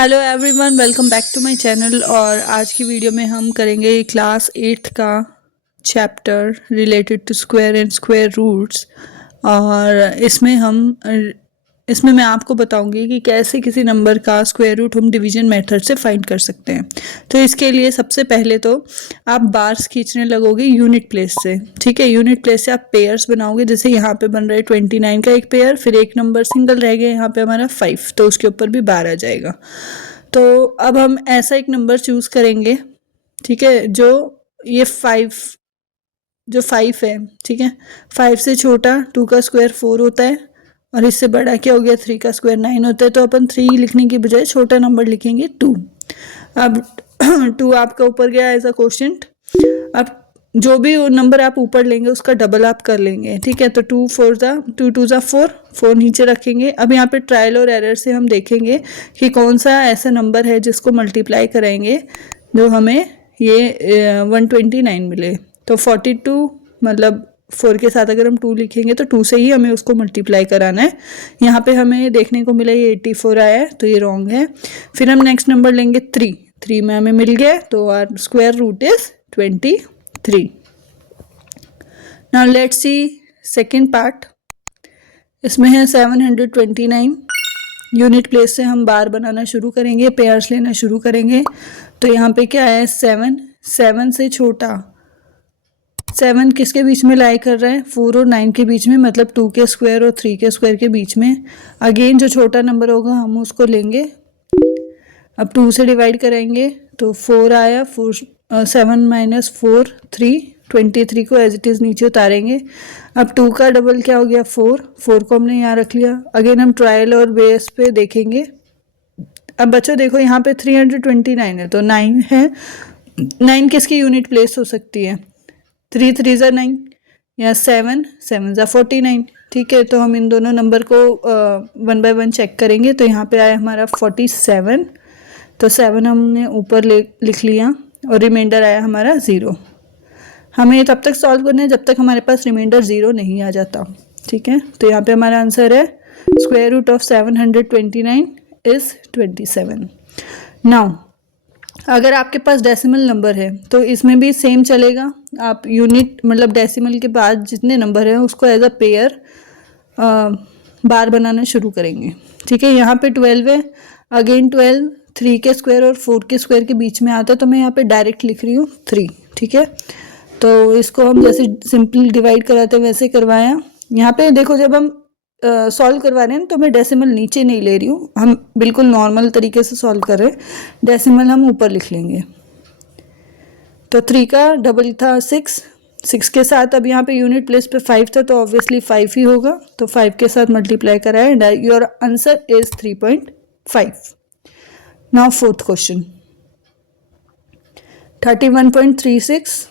Hello everyone, welcome back to my channel. और आज की वीडियो में हम करेंगे क्लास 8th का chapter related to square and square roots. और इसमें मैं आपको बताऊंगी कि कैसे किसी नंबर का स्क्वायर रूट हम डिवीजन मेथड से फाइंड कर सकते हैं। तो इसके लिए सबसे पहले तो आप बार्स खींचने लगोगे यूनिट प्लेस से। ठीक है, यूनिट प्लेस से आप पेयर्स बनाओगे। जैसे यहाँ पे बन रहा है 29 का एक पेयर, फिर एक नंबर सिंगल रह गया यहाँ पे हमारा 5, तो उसके ऊपर भी बार आ जाएगा। तो अब हम ऐसा एक नंबर चूज करेंगे, ठीक है, ये 5 है। ठीक है, 5 से छोटा 2 का स्क्वायर 4 होता है, और इससे बड़ा क्या हो गया 3 का स्क्वायर 9 होता है। तो अपन 3 लिखने की बजाय छोटा नंबर लिखेंगे 2। अब 2 आपका ऊपर गया एज अ क्वोशिएंट। अब जो भी नंबर आप ऊपर लेंगे उसका डबल आप कर लेंगे। ठीक है, तो 2 2 ज़ा 4 नीचे रखेंगे। अब यहाँ पे ट्रायल और एरर से हम देखेंगे कि कौन सा ऐसा नंबर है जिसको मल्टीप्लाई करेंगे जो हमें ये 129 मिले। तो 42 मतलब 4 के साथ अगर हम 2 लिखेंगे तो 2 से ही हमें उसको मल्टीप्लाई कराना है। यहाँ पे हमें देखने को मिला ये 84 आया है, तो ये रॉन्ग है। फिर हम नेक्स्ट नंबर लेंगे 3 में हमें मिल गया, तो our square root is 23। Now let's see second part. इसमें है 729। यूनिट प्लेस से हम बार बनाना शुरू करेंगे, पेयर्स लेना शुरू करेंगे। तो यहाँ पे क्या है 7 से छोटा 7 किसके बीच में लाई कर रहा है 4 और 9 के बीच में, मतलब 2 के स्क्वायर और 3 के स्क्वायर के बीच में। अगेन जो छोटा नंबर होगा हम उसको लेंगे। अब 2 से डिवाइड करेंगे तो 4 आया, 7 माइनस 4 3, 23 को एज इट इज़ नीचे उतारेंगे। अब 2 का डबल क्या हो गया 4 को हमने यहाँ रख लिया। अगेन हम ट्रायल और बेस पे देखेंगे। अब बच्चों देखो यहाँ पे 329 है, तो 9 है। 9 किसकी यूनिट प्लेस हो सकती है 3 3 ज़ा 9 या 7 7 ज़ा 49। ठीक है, तो हम इन दोनों नंबर को 1 बाय 1 चेक करेंगे। तो यहाँ पे आया हमारा 47, तो 7 हमने ऊपर लिख लिया और रिमाइंडर आया हमारा 0। हमें तब तक सॉल्व करना है जब तक हमारे पास रिमाइंडर 0 नहीं आ जाता। ठीक है, तो यहाँ पे हमारा आंसर है square root of 729 is 27। Now अगर आपके पास डेसिमल नंबर है तो इसमें भी सेम चलेगा। आप यूनिट मतलब डेसिमल के बाद जितने नंबर हैं उसको एज अ पेयर बार बनाना शुरू करेंगे। ठीक है, यहाँ पे 12 है। अगेन 12 3 के स्क्वायर और 4 के स्क्वायर के बीच में आता है, तो मैं यहाँ पे डायरेक्ट लिख रही हूँ 3। ठीक है, तो इसको हम जैसे सिंपल डिवाइड कराते हैं वैसे करवाया। यहाँ पे देखो जब हम सॉल्व करवा रहे हैं तो मैं डेसिमल नीचे नहीं ले रही हूँ, हम बिल्कुल नॉर्मल तरीके से सॉल्व कर रहे हैं। डेसिमल हम ऊपर लिख लेंगे। तो 3 का डबल था 6 के साथ अब यहाँ पे यूनिट प्लेस पे 5 था, तो ऑब्वियसली 5 ही होगा। तो 5 के साथ मल्टीप्लाई कराया and your answer is 3.5। Now fourth question 31.36।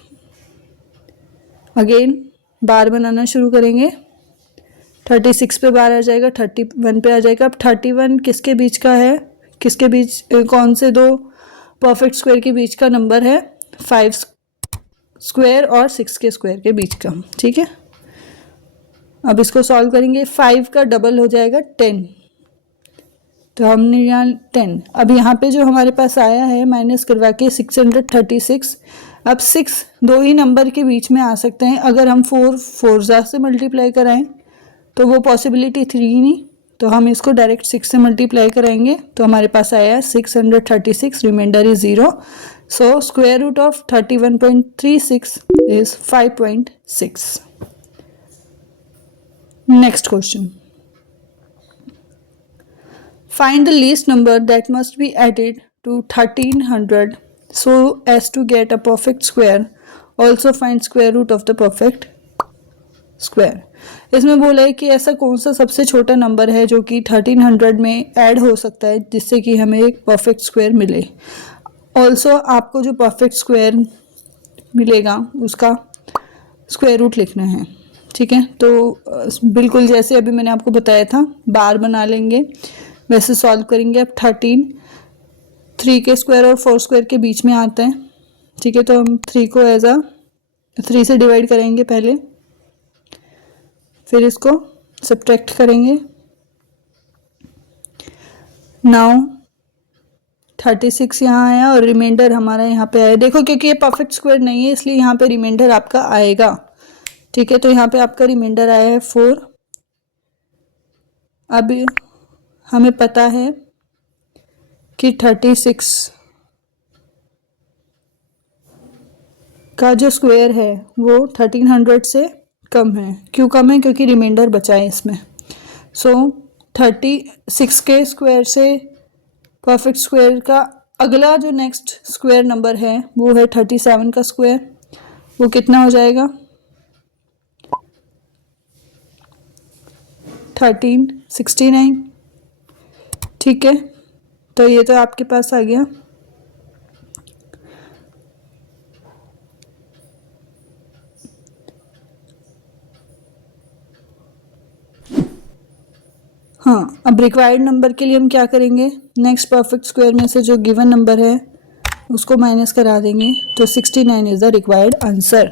Again बार बनाना शुरू करेंगे। 36 पे बार आ जाएगा, 31 पे आ जाएगा। अब 31 किसके बीच का है, किसके बीच कौन से दो परफेक्ट स्क्वायर के बीच का नंबर है 5 स्क्वायर और 6 के स्क्वायर के बीच का। ठीक है, अब इसको सॉल्व करेंगे। 5 का डबल हो जाएगा 10, तो हमने यहाँ 10। अब यहाँ पे जो हमारे पास आया है माइनस करवा के 636। अब 6 दो ही नंबर के बीच में आ सकते हैं। अगर हम 4 से मल्टीप्लाई कराएं तो वो पॉसिबिलिटी 3 नहीं, तो हम इसको डायरेक्ट 6 से मल्टीप्लाई कराएंगे। तो हमारे पास आया 636, remainder is 0। So square root of 31.36 is 5.6। Next question, find the least number that must be added to 1300 so as to get a perfect square. Also find square root of the perfect square. इसमें बोला है कि ऐसा कौन सा सबसे छोटा number है जो कि 1300 में ऐड हो सकता है जिससे कि हमें एक परफेक्ट स्क्वायर मिले। ऑल्सो आपको जो परफेक्ट स्क्वायर मिलेगा उसका स्क्वायर रूट लिखना है। ठीक है, तो बिल्कुल जैसे अभी मैंने आपको बताया था बार बना लेंगे वैसे सॉल्व करेंगे। अब 3 के स्क्वायर और 4 स्क्वायर के बीच में आता है। ठीक है, तो हम 3 को एज अ 3 से डिवाइड करेंगे पहले, फिर इसको सब्ट्रैक्ट करेंगे। नाउ 36 यहाँ आया और रिमाइंडर हमारा यहाँ पे आया। देखो क्योंकि ये परफेक्ट स्क्वायर नहीं है इसलिए यहाँ पे रिमाइंडर आपका आएगा। ठीक है, तो यहाँ पे आपका रिमाइंडर आया है 4। अब हमें पता है कि 36 का जो स्क्वायर है वो 1300 से कम है। क्यों कम है? क्योंकि रिमाइंडर बचा है इसमें। सो 36 के स्क्वायर से परफेक्ट स्क्वायर का अगला जो नेक्स्ट स्क्वायर नंबर है वो है 37 का स्क्वायर। वो कितना हो जाएगा? 1369। ठीक है, तो ये तो आपके पास आ गया। हाँ, अब रिक्वायर्ड नंबर के लिए हम क्या करेंगे? नेक्स्ट परफेक्ट स्क्वायर में से जो गिवन नंबर है उसको माइनस करा देंगे, तो 69 इज द रिक्वायर्ड आंसर।